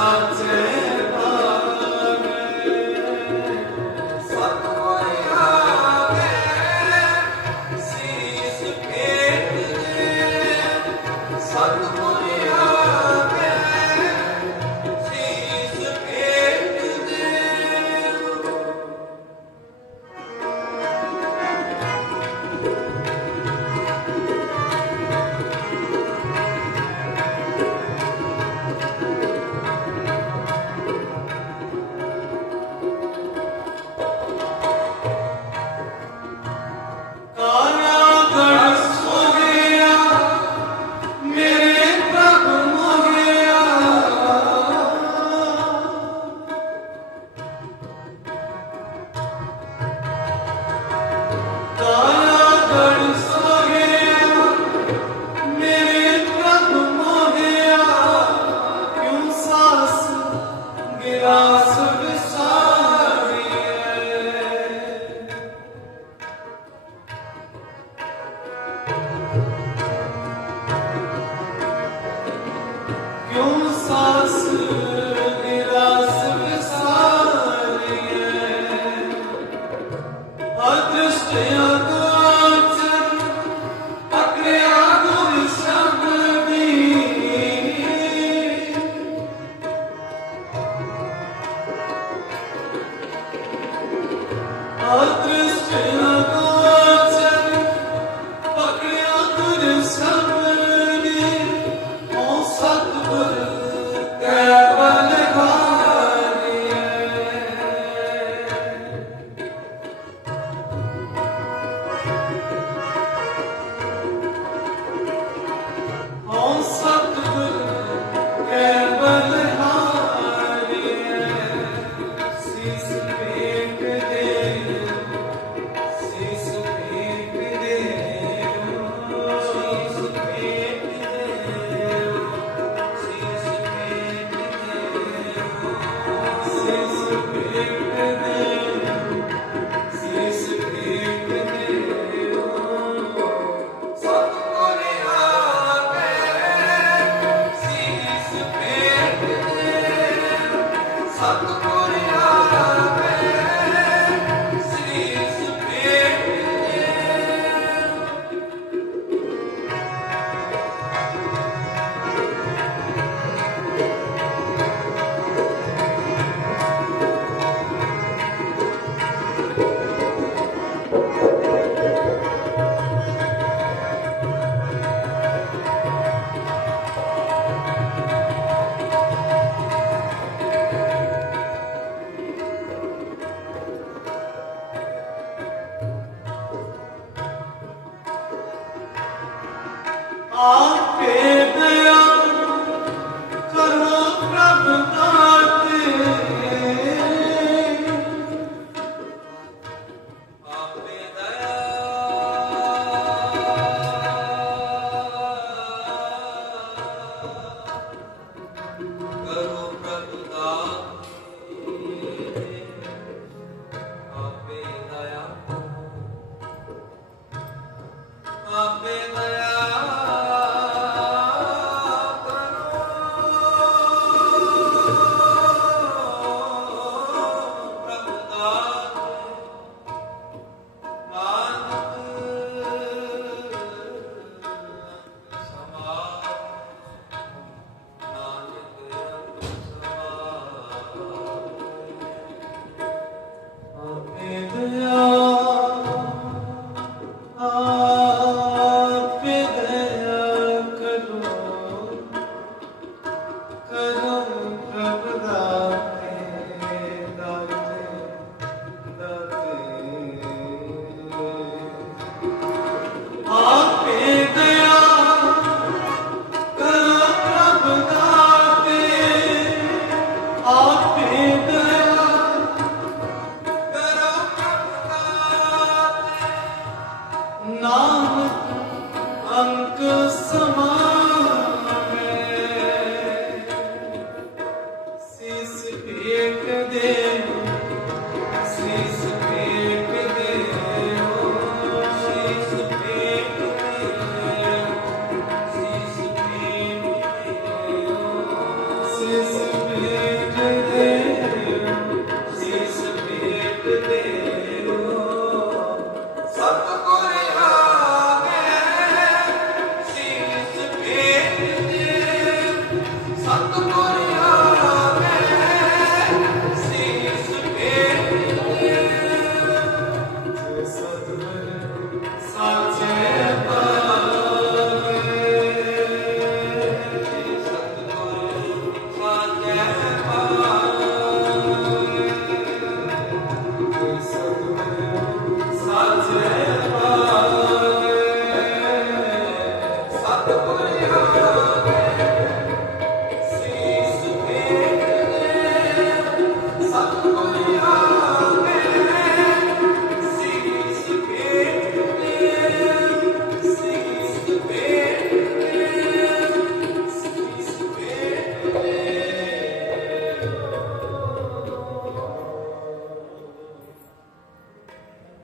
Exalted. 아, 앞에